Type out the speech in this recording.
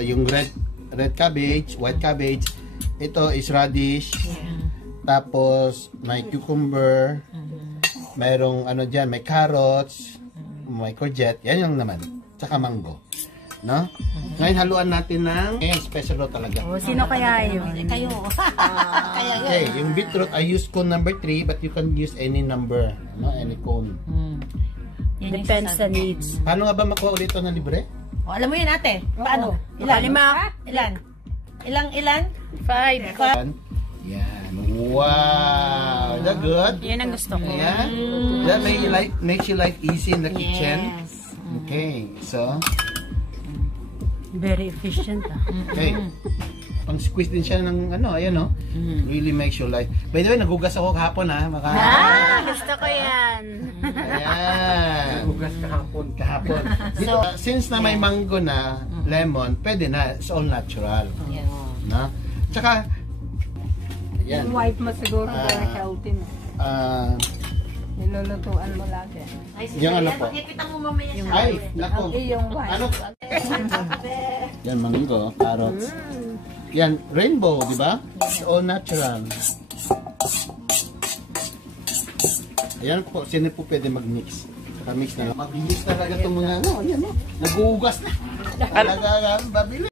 Yung red cabbage, white cabbage. Ito is radish. Tapos may cucumber. Mayroong ano diyan, may carrots, may courgette. Yan yung naman. Tsaka mango. No? Ngayon haluan natin ng special talaga. Oh, sino kaya yun? Kayo. Kaya yun. Okay, yung beetroot I use cone number 3 but you can use any number, no? Any cone. Depends sa needs. Paano nga ba makuha ulit ito na libre? Oh, alam mo yun ate. Paano? Ilan? 5. Ilan? 5. Yan. Wow! Is that good? Yan ang gusto ko. Yan. That makes your life easy in the kitchen. Okay, so Very efficient okay. Pang squeeze din siya ng ano, ayan no. Really makes your life. By the way, nagugas ako kahapon ha. Gusto ko yan. Ayan. Nagugas kahapon. Dito, since na may mango na, lemon, pwede na. It's all natural. Na? Tsaka, ayan. Yung wife mo siguro very healthy mo. Nilulutuan mo lagi. Yung ano po? Pakikita mo mamaya sa Ay, nako. Yung wife. Ano? Yan, mango, carrots. Yan, rainbow, di ba? It's all natural. Ayan po, sino po pwede mag-mix? Saka mix na lang. Mag-mix talaga itong mga ano, ayan o. Nag-uugas na. Talaga, babili.